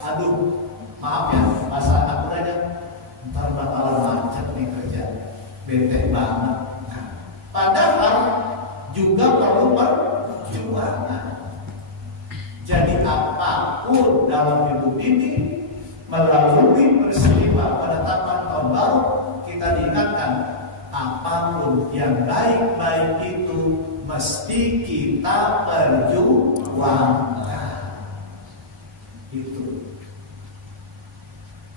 Aduh, maaf ya, bahasa anak aja, ntar bakalan macet nih kerja, bete banget. Nah, padahal juga perlu perjuangan. Jadi apapun dalam hidup ini, melalui peristiwa penetapan tahun baru, kita diingatkan apapun yang baik-baik itu mesti kita perjuangkan. Itu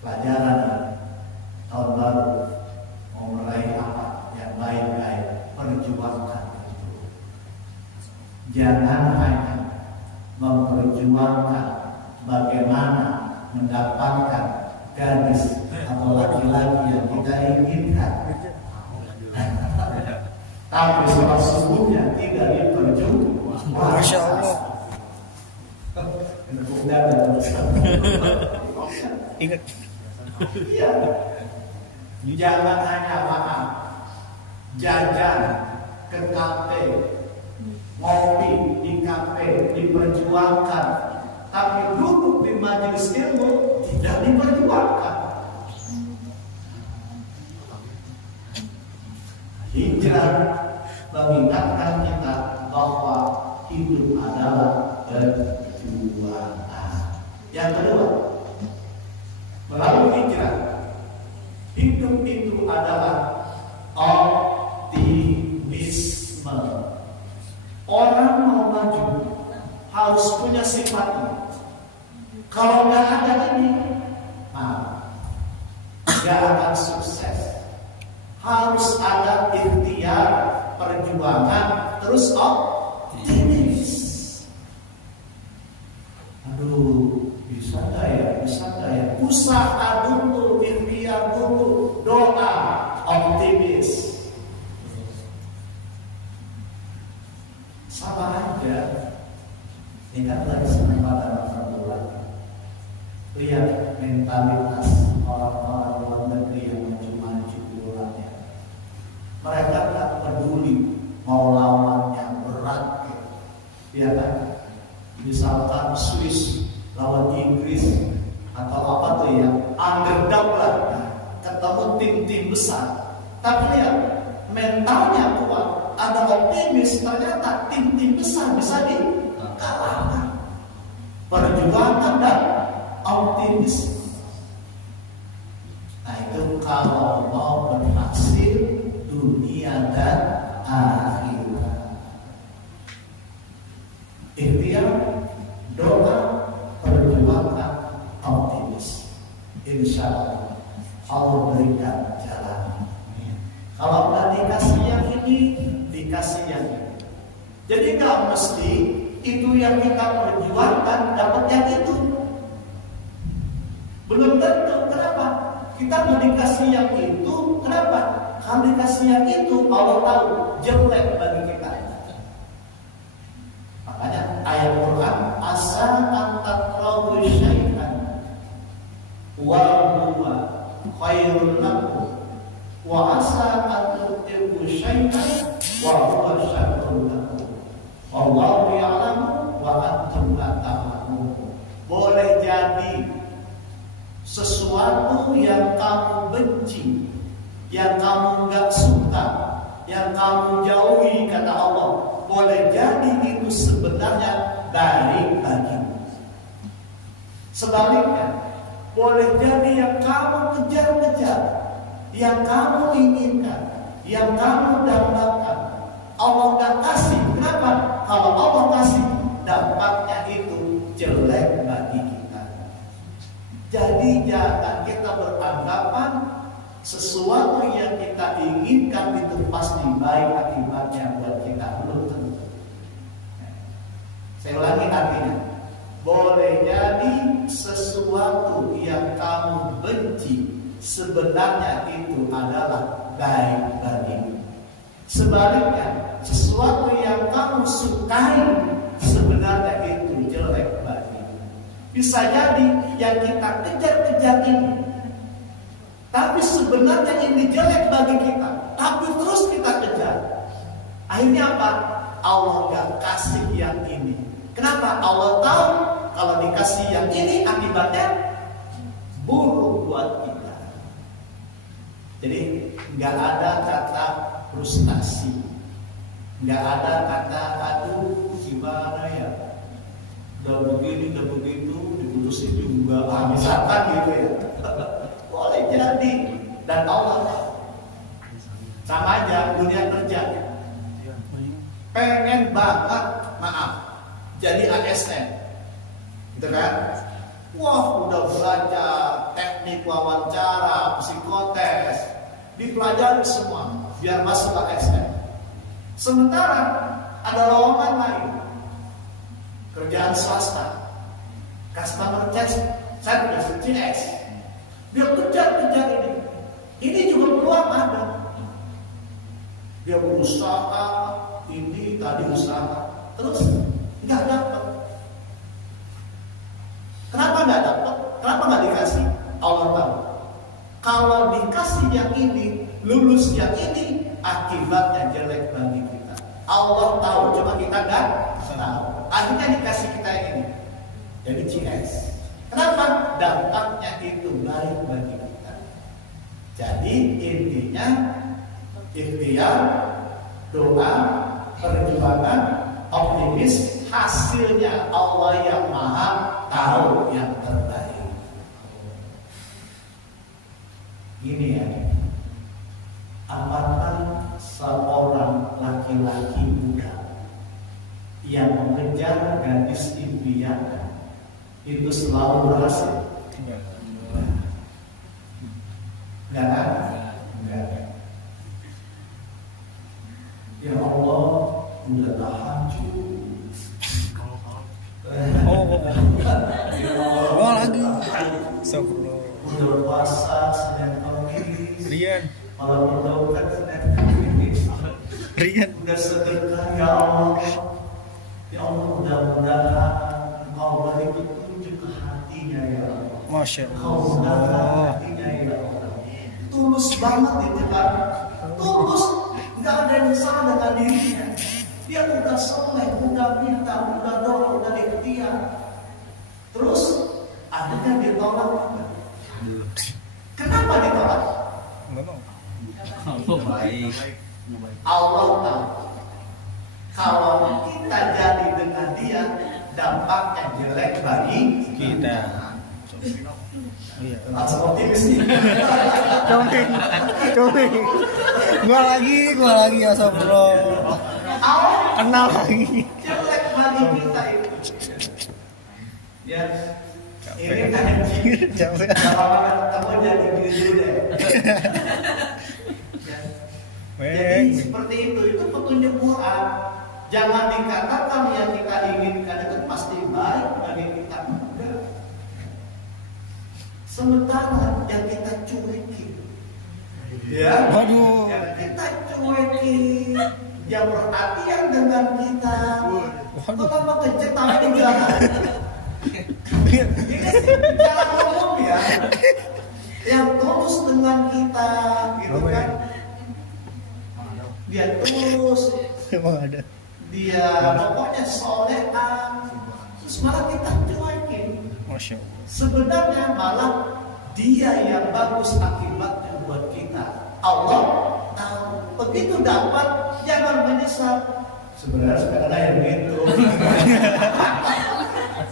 pelajaran tahun baru, mau meraih apa yang baik-baik, perjuangkan itu. Jangan hanya memperjuangkan bagaimana mendapatkan gadis atau laki-laki yang kita inginkan, tapi sesungguhnya tidak diperjuangkan. Masya Allah. Ingat. Iya. Jangan hanya makan, jajan ke kafe, ngopi di kafe diperjuangkan, tapi duduk di majelis ilmu tidak diperjuangkan. Hijrah mengingatkan kita bahwa hidup adalah perjuangan. Yang kedua, melalui hijrah, hidup itu adalah optimisme. Orang mau maju harus punya sifat ini. Kalau nggak ada ini, nggak akan sukses. Harus ada ikhtiar, perjuangan, terus optimis. Aduh, bisa nggak ya? Bisa nggak ya? Usaha dulu, ikhtiar dulu, doa, optimis. Sabar aja. Ini kan lagi kesempatan masa bulan. Lihat mentalitas orang-orang luar negeri yang maju-maju bulannya. Mereka tak peduli mau lawannya berat, ya kan? Misalkan Swiss lawan Inggris atau apa tuh ya, underdog lah, ketemu tim-tim besar. Tapi lihat mentalnya kuat, ada optimis, ternyata tim-tim besar bisa dikalahkan. Perjuangan dan optimis. Nah itu kalau mau berhasil dunia dan akhirat. Ikhtiar, doa, perjuangan, optimis. Insya Allah Allah berikan jalan. Kalau nggak dikasih yang ini, dikasih yang ini. Jadi nggak mesti itu yang kita perjuangkan dapat yang itu. Belum tentu. Kenapa? Kita mau dikasih yang itu. Kenapa? Kalau dikasih yang itu, Allah tahu jelek bagi kita. Makanya ayat Quran, asa antakrahu syai'an wa huwa khairun lakum wa asa antuhibu syai'an wa huwa syarrun lakum wallahu ya'lamu wa antum la ta'lamun. Boleh jadi sesuatu yang kamu benci, yang kamu nggak suka, yang kamu jauhi, kata Allah, boleh jadi itu sebenarnya baik bagimu. Sebaliknya, boleh jadi yang kamu kejar-kejar, yang kamu inginkan, yang kamu dambakan, Allah nggak kasih. Kenapa? Kalau Allah kasih, dampaknya itu jelek bagi kita. Jadi jangan kita beranggapan sesuatu yang kita inginkan itu pasti baik akibatnya buat kita. Belum tentu. Saya ulangi artinya. Boleh jadi sesuatu yang kamu benci sebenarnya itu adalah baik bagimu. Sebaliknya, sesuatu yang kamu sukai sebenarnya itu jelek bagimu. Bisa jadi yang kita kejar-kejar ini, tapi sebenarnya ini jelek bagi kita, tapi terus kita kejar. Akhirnya apa? Allah gak kasih yang ini. Kenapa? Allah tahu kalau dikasih yang ini akibatnya Jadi nggak ada kata frustasi, nggak ada kata aduh gimana ya, udah begini udah begitu diputusin juga, misalkan gitu ya. Boleh jadi, dan Allah sama aja dunia kerja. Pengen banget, maaf, jadi ASN, gitu kan? Wah, udah belajar teknik wawancara, psikotes, dipelajari semua biar masuk ASN. Sementara ada lowongan lain, kerjaan swasta, customer service, CS. Dia kejar-kejar ini. Ini juga peluang ada. Dia berusaha, ini tadi usaha, terus nggak dapat. Kenapa nggak dapat? Kenapa nggak dikasih? Allah tahu. Kalau dikasih yang ini, lulus yang ini, akibatnya jelek bagi kita. Allah tahu, cuma kita nggak tahu. Akhirnya dikasih kita yang ini, jadi CS. Kenapa? Dampaknya itu baik bagi kita. Jadi intinya ikhtiar, doa, perjuangan, optimis, hasilnya Allah yang maha tahu yang terbaik. Ini ya, apakah seorang laki-laki muda yang mengejar gadis impian itu selalu berhasil? Enggak kan? Enggak. Ya Allah, udah tahajud. Oh lagi. Astagfirullah. Udah puasa Senin Kamis. Rian. Malam berdoa Senin Kamis. Rian. Udah sedekah ya Allah. Ya Allah, mudah-mudahan Engkau beri petunjuk ke hatinya ya Allah. Masya Engkau mudahkan Allah. hatinya ya Allah. Tulus banget itu kan. Tulus. Nggak ada yang salah dengan dirinya. Dia udah soleh, udah minta, udah doa, udah ikhtiar. Terus akhirnya ditolak. Kenapa ditolak? Baik. Allah tahu. Kalau kita jadi dengan dia, dampaknya jelek bagi Kita. Iya. Langsung optimis nih. Coba. Gua lagi astagfirullah. Kenal lagi. Jelek bagi kita itu. Ya, ini kan Capek. kalau ketemu jadi gitu deh. Jadi seperti itu petunjuk Quran. Jangan dikatakan yang kita inginkan itu pasti baik bagi kita. Enggak. Sementara yang kita cuekin, ya, Waduh. yang kita cuekin, yang perhatian dengan kita, kalau mau kecet tapi jangan. Ini secara umum ya, yang tulus dengan kita, gitu kan? Dia tulus, Emang ada. dia pokoknya solehan, terus malah kita cuekin. Masya Allah. Sebenarnya malah dia yang bagus akibatnya buat kita. Allah tahu. Begitu dapat, jangan menyesal. Sebenarnya sekarang yang begitu.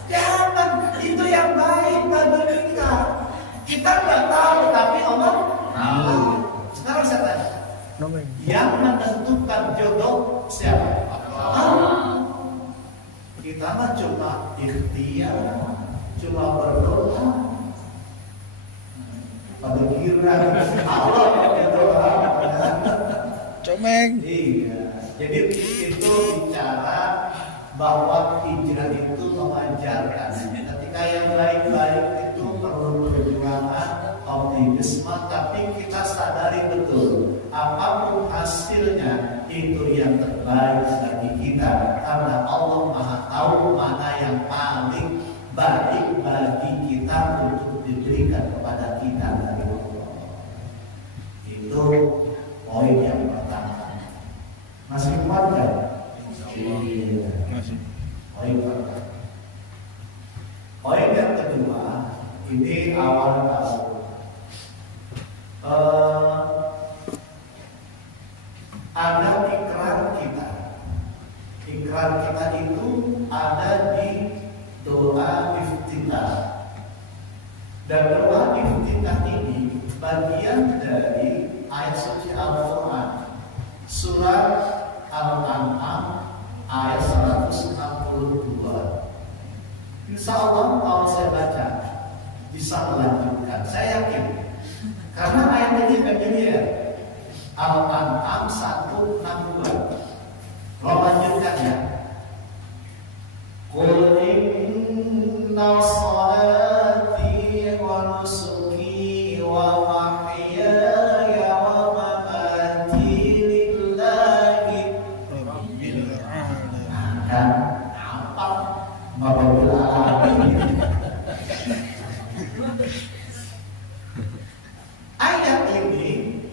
Jangan, itu yang baik bagi kita. Kita nggak tahu, tapi Allah tahu. Sekarang saya tanya, yang menentukan jodoh siapa? Allah. Kita mah cuma ikhtiar, cuma berdoa. Pada kira Allah berdoa. Comeng. Iya. Jadi itu bicara bahwa hijrah itu mengajarkan ketika yang baik-baik itu perlu perjuangan, optimisme, tapi kita sadari betul apapun hasilnya itu yang terbaik bagi kita karena Allah Maha tahu mana yang paling baik bagi kita untuk diberikan kepada kita dari Allah. Itu poin yang pertama. Masih kuat kan? Iya. Masih. Poin pertama. Poin yang kedua, ini awal tahun. Dan doa iftitah ini bagian dari ayat suci Al-Quran, surat Al-An'am ayat 162. Insya Allah kalau saya baca bisa melanjutkan, saya yakin, karena ayat ini familiar. Al-An'am 162. Kalau lanjutkan ya. Qul inna salati wa nusuki wa mahyaya wa mamati lillahi Rabbil alamin. kan apa Rabbil alamin. Ayat ini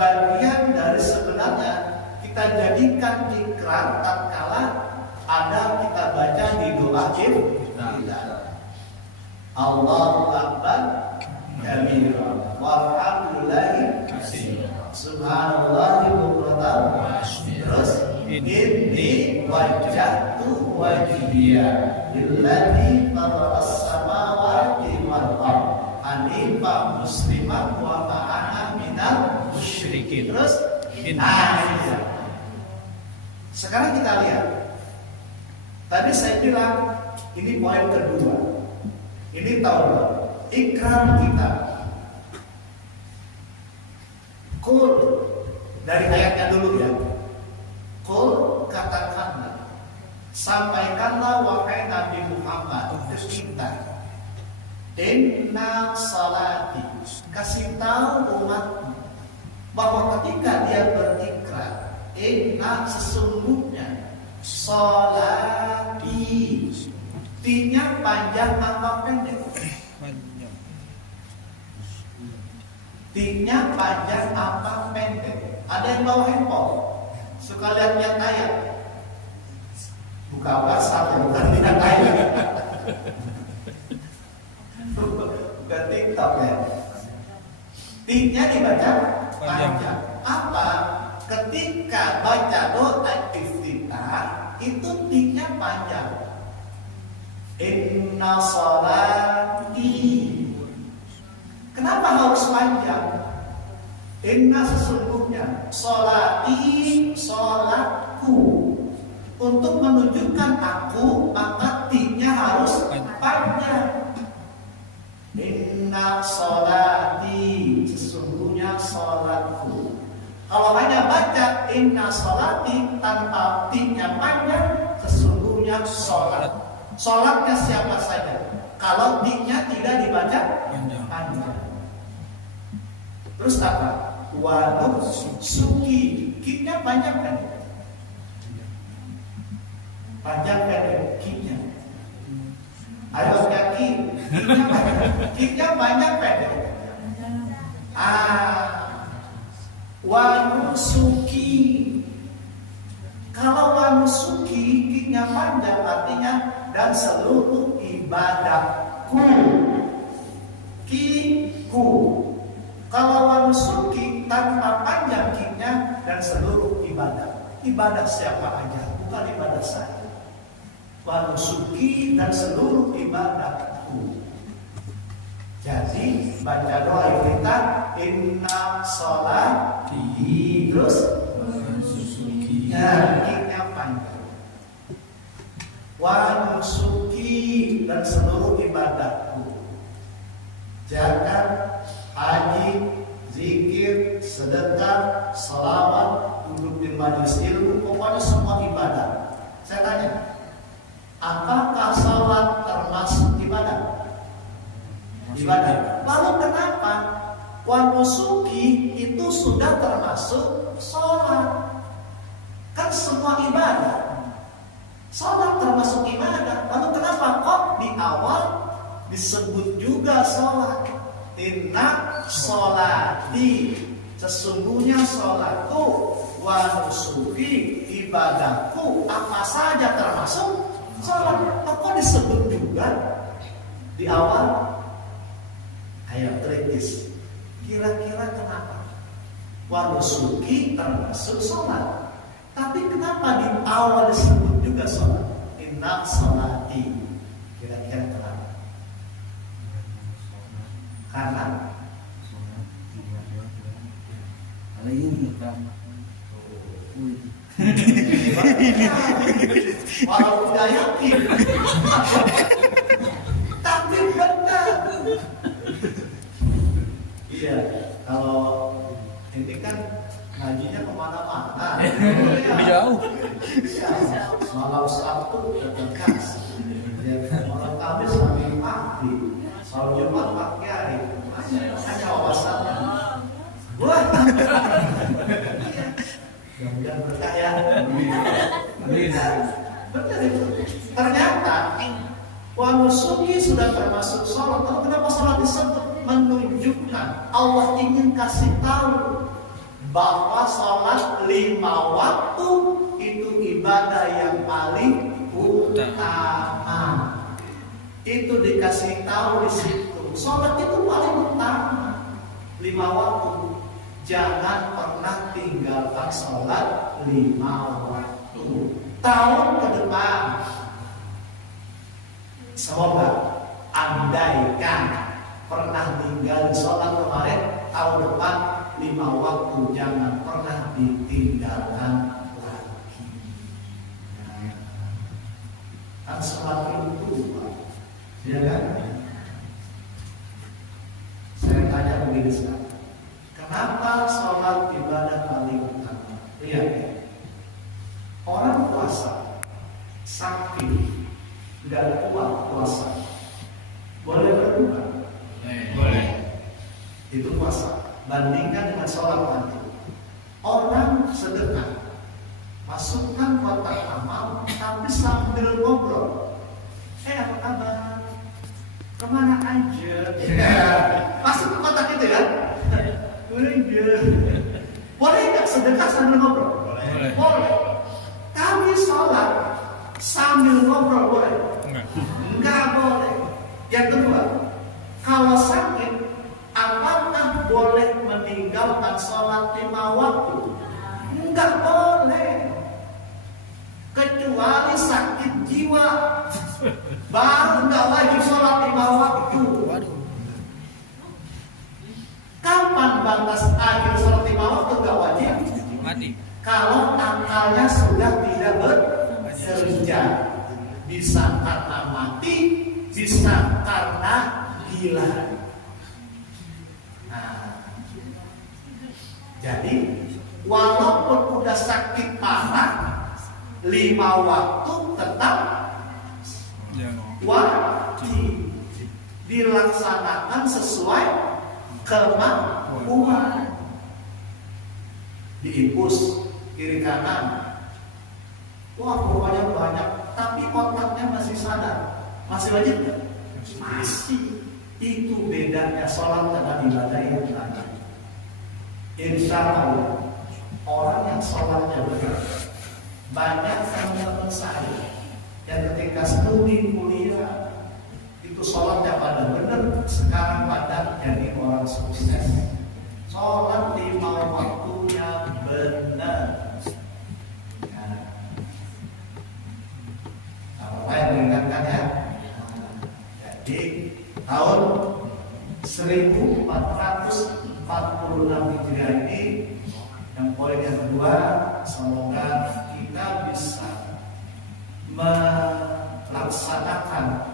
bagian dari sebenarnya kita jadikan ikrar tatkala ada kita baca di doa iftitah. Allahu Akbar kabira walhamdulillahi katsira subhanallahi bukratan terus inni wajjahtu wajhiya lilladzi fatara as-samawati wal ardh hanifan musliman wa ma ana minal musyrikin. Terus sekarang kita lihat. Tadi saya bilang ini poin kedua. Ini tahu ikrar kita. Qul dari ayatnya dulu ya. Qul katakanlah, sampaikanlah wahai Nabi Muhammad ke kita. Inna salati, kasih tahu umatmu bahwa ketika dia berikrar, inna sesungguhnya salati, T-nya panjang apa pendek? Panjang. T-nya panjang apa pendek? Ada yang bawa handphone, suka lihat-lihat ayat, buka WhatsApp, bukan lihat ayat, bukan TikTok ya. T-nya dibaca panjang. Apa? Ketika baca doa iftitah itu T-nya panjang. Inna sholati. Kenapa harus panjang? Inna sesungguhnya, sholati sholatku. Untuk menunjukkan aku, maka T-nya harus panjang. Inna sholati, sesungguhnya sholatku. Kalau hanya baca inna sholati tanpa T-nya panjang, sesungguhnya sholat. Sholatnya siapa saja. Kalau T-nya tidak dibaca panjang. Terus apa? Wa nusuki, Q-nya panjang kan? Panjang pendek Q-nya. Ayo kaki, Q-nya panjang pendek. Wa nusuki. Kalau wa nusuki Q-nya panjang artinya dan seluruh ibadahku. Q-ku. Kalau wa nusuki tanpa panjang Q-nya dan seluruh ibadah. Ibadah siapa aja, bukan ibadah saya. Wa nusuki dan seluruh ibadahku. Jadi baca doa kita inna sholati terus dan Q-nya panjang. Wa nusuki dan seluruh ibadahku. Zakat, haji, zikir, sedekah, salawat, duduk di majelis ilmu, pokoknya semua ibadah. Saya tanya, apakah salat termasuk ibadah? Ibadah. Lalu kenapa wa nusuki itu sudah termasuk salat? Kan semua ibadah. Salat termasuk ibadah. Lalu kenapa kok di awal disebut juga salat? Inna sholati, sesungguhnya sholatku, wa nusuki, ibadahku, apa saja termasuk sholat. Kok disebut juga di awal? Ayo kritis, kira-kira kenapa? Wa nusuki termasuk sholat, tapi kenapa di awal disebut juga sholat? Inna sholati, kira-kira kenapa? Karena walau tidak yakin, tapi benar. Iya, kalau ini kan ngajinya kemana-mana. Jauh. Ya, malam Sabtu datang kas, malam Kamis lagi pagi, malam Jumat pagi hari, hanya wawasannya. Wah, mudah-mudahan berkah ya. Benar itu. Ternyata wanusuki sudah termasuk sholat. Tapi kenapa sholat disebut? Menunjukkan Allah ingin kasih tahu bahwa sholat 5 waktu itu ibadah yang paling utama. Itu dikasih tahu di situ. Sholat itu paling utama. 5 waktu. Jangan pernah tinggalkan sholat 5 waktu. Tahun ke depan, semoga andaikan pernah tinggal sholat kemarin, tahun depan 5 waktu jangan pernah ditinggalkan lagi. Kan sholat itu, ya kan? Saya tanya begini sekarang, kenapa sholat ibadah paling utama? Lihat ya, orang puasa sakit, nggak kuat puasa, boleh berbuka? Boleh. Itu puasa. Bandingkan dengan sholat nanti. Orang sedekah, masukkan kotak amal, tapi sambil ngobrol. Apa kabar? Kemana aja? Masuk ke kotak itu ya? Boleh nggak sedekah sambil ngobrol? Boleh. Kami sholat sambil ngobrol boleh? Enggak boleh. Yang kedua, kalau sakit, apakah boleh meninggalkan sholat 5 waktu? Enggak boleh. Kecuali sakit jiwa, baru enggak wajib sholat 5 waktu. Kapan batas akhir sholat 5 waktu enggak wajib? Mati. Kalau akalnya sudah tidak bekerja, bisa karena mati, bisa karena gila. Nah, jadi walaupun udah sakit parah, 5 waktu tetap wajib dilaksanakan sesuai kemampuan. Diinfus kiri kanan, wah pokoknya banyak, tapi otaknya masih sadar, masih wajib nggak? Masih. Itu bedanya sholat dengan ibadah yang lain. Insya Allah orang yang sholatnya benar, banyak teman-teman saya yang ketika studi kuliah itu sholatnya pada benar, sekarang pada jadi orang sukses. Sholat 5 waktunya benar. Saya mengingatkan ya. Jadi tahun 1446 Hijriah ini, yang poin yang kedua, semoga kita bisa melaksanakan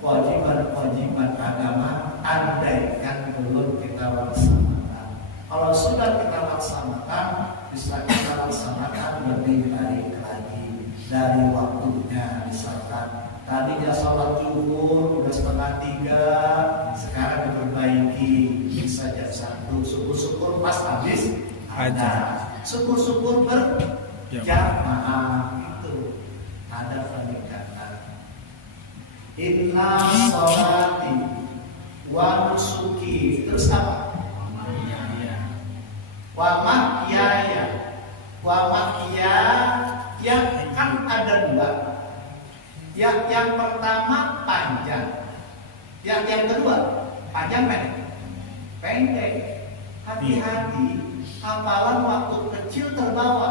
kewajiban-kewajiban agama andaikan belum kita laksanakan. Kalau sudah kita laksanakan, bisa kita laksanakan lebih baik lagi dari waktunya. Misalkan tadinya sholat zuhur udah 2:30, sekarang diperbaiki bisa jam 1. Syukur-syukur pas habis ada, syukur-syukur berjamaah, itu ada peningkatan. Inna sholati wa nusuki, terus apa? Wa mahyaya, wa mahyaya kan ada 2. Yang pertama panjang, yang kedua panjang pendek. Hati-hati, hafalan waktu kecil terbawa.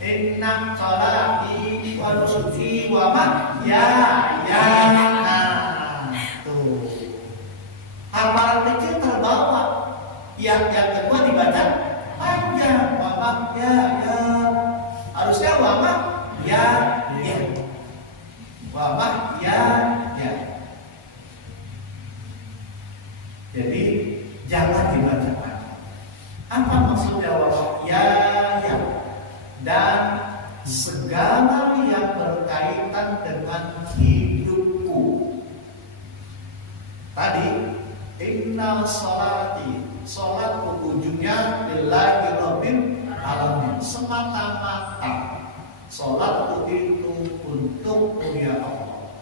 Inna sholati wa nusuki wa mahyaya. Tuh, hafalan kecil terbawa. yang kedua dibaca panjang. Wa mahya ya. Harusnya wa mahya ya. Wa mahya ya. Jadi jangan dibaca panjang. Apa maksudnya wa mahya ya? Dan segala yang berkaitan dengan hidupku. Tadi inna sholati, sholatku ujungnya lillahi rabbil alamin, semata-mata sholatku itu untukmu ya Allah,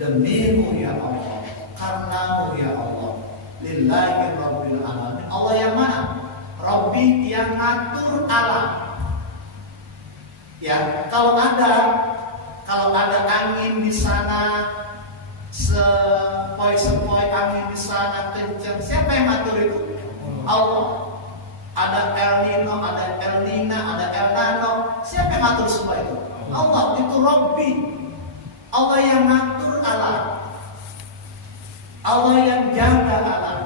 demimu ya Allah, karenamu ya Allah, lillahi rabbil alamin. Allah yang mana? Rabbi yang ngatur alam. Ya, kalau ada angin di sana, sepoi-sepoi angin di sana kencang, siapa yang ngatur itu? Allah. Ada El Nino, ada El Nina, ada El Nano, siapa yang ngatur semua itu? Allah. Itu Rabbi. Allah yang ngatur alam. Allah yang jaga alam.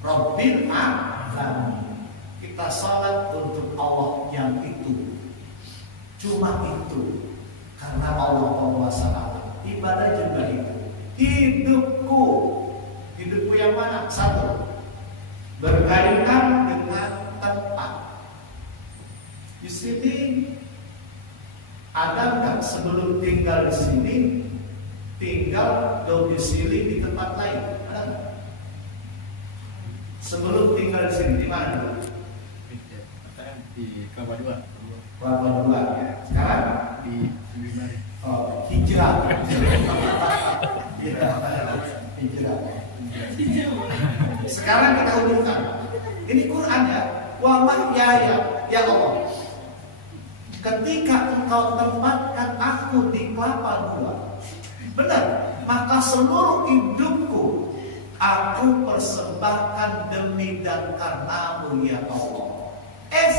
Rabbil alamin. Kita salat untuk Allah yang itu. Cuma itu, karena Allah penguasa alam. Ibadah juga itu. Hidupku yang mana? Satu, berkaitan dengan tempat. Di sini ada nggak sebelum tinggal di sini tinggal domisili di tempat lain? Ada nggak? Sebelum tinggal di sini di mana dulu? Di Kelapa Dua. Kelapa Dua ya. Sekarang Di hijrah. Hijrah. Sekarang kita hubungkan. Ini Quran ya. Wa mahyaya ya Allah. Ketika engkau tempatkan aku di Kelapa Dua, benar, maka seluruh hidupku aku persembahkan demi dan karenamu ya Allah.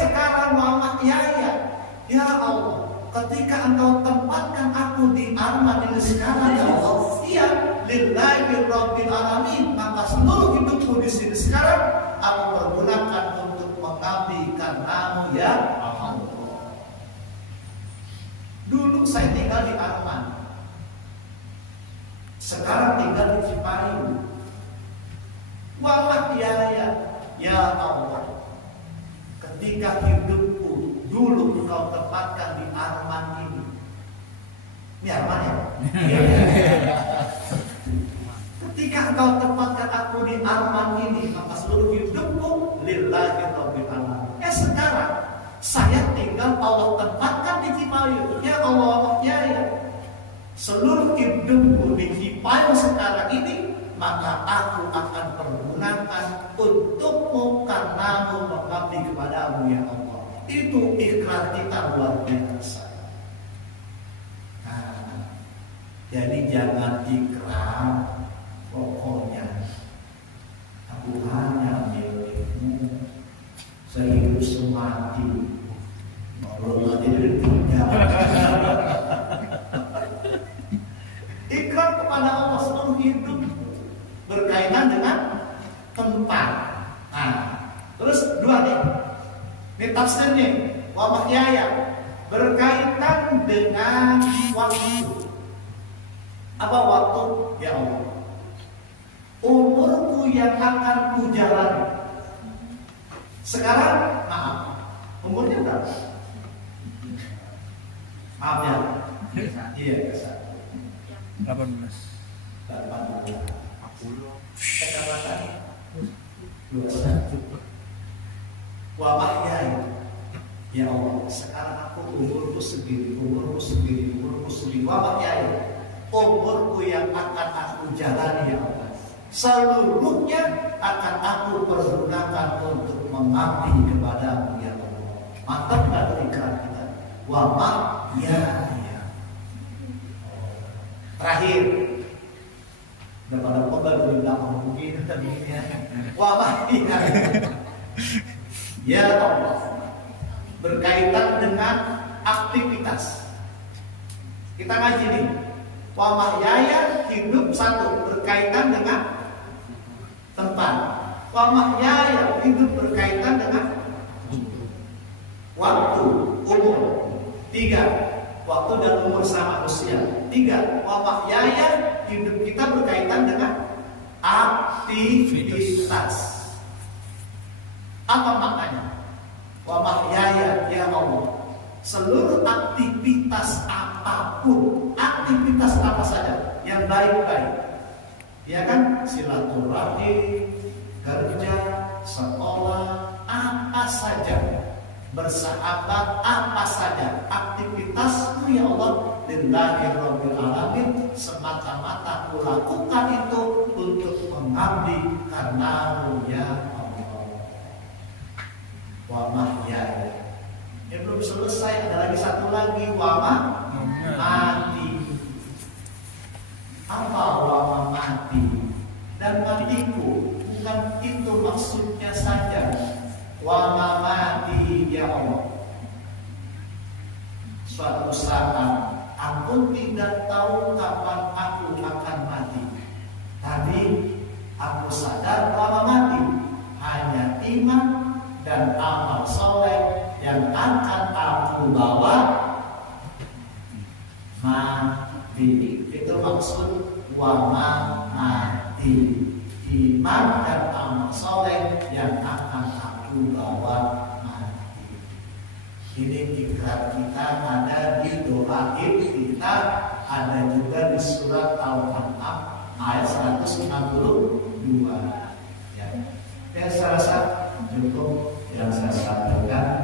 Sekarang wa mahyaya ya Allah, ketika engkau tempatkan aku di arman ini sekarang ya Allah, iya lillahi rabbil alamin, maka seluruh hidupku di sini sekarang aku pergunakan untuk mengabdi karenamu ya Allah. Dulu saya tinggal di Arman, sekarang tinggal di Cipayung. Wa mahyaya ya Allah, ketika hidupku dulu engkau tempatkan di Arman ini. Ini Arman ya? Ketika engkau tempatkan aku di Arman ini, maka seluruh hidupku lillahi rabbil alamin. Sekarang saya tinggal Allah tempatkan di Cipayung. Ya Allah, ya ya. Seluruh hidupku di Cipayung sekarang ini, maka aku akan pergunakan untukmu karenamu mengabdi kepadamu ya Allah. Itu ikrar kita luar biasa. Nah, jadi jangan ikrar pokoknya aku hanya milikmu sehidup semati. Allah jadi tinggal. Ikrar kepada Allah seluruh hidup berkaitan dengan tempat. Nah, terus dua nih. Ini tafsirnya, wa mahyaya berkaitan dengan waktu. Apa waktu? Ya Allah. Umurku yang akan kujalani. Sekarang, maaf, umurnya berapa? Maaf ya. Iya, 18. 80. Wa mahyaya ya Allah, sekarang aku umurku segini. Wa mahyaya, umurku yang akan aku jalani ya Allah, seluruhnya akan aku pergunakan untuk mengabdi kepadamu ya Allah. Mantap nggak ikrar kita? Wa mahyaya. Terakhir, daripada khotbah bilang mungkin ya. Wa mahyaya ya Allah, berkaitan dengan aktivitas. Kita ngaji nih. Wa mahyaya hidup satu berkaitan dengan tempat. Wa mahyaya hidup berkaitan dengan waktu, umur. 3, waktu dan umur sama usia. 3, wa mahyaya, hidup kita berkaitan dengan aktivitas. Apa maknanya? Wa mahyaya, ya Allah, seluruh aktivitas apapun, aktivitas apa saja yang baik-baik, ya kan, silaturahim, kerja, sekolah, apa saja, bersahabat, apa saja, aktivitasmu ya Allah, lillahi rabbil alamin, semata-mata aku lakukan itu untuk mengabdi karenamu ya Allah. Wa mahyaya, belum selesai, ada lagi satu lagi, wa mati. Apa wa mati? Dan matiku bukan itu maksudnya saja. Wa mati ya Allah. Suatu saat aku tidak tahu kapan aku akan mati. Tadi aku sadar wa mati hanya iman dan amal soleh yang akan aku bawa mati. Itu maksud wa mati, iman dan amal soleh yang akan aku bawa mati. Ini ikrar kita ada di doa kita, ada juga di surat Al-An'am ayat 162. Ya, saya rasa cukup yang saya sampaikan.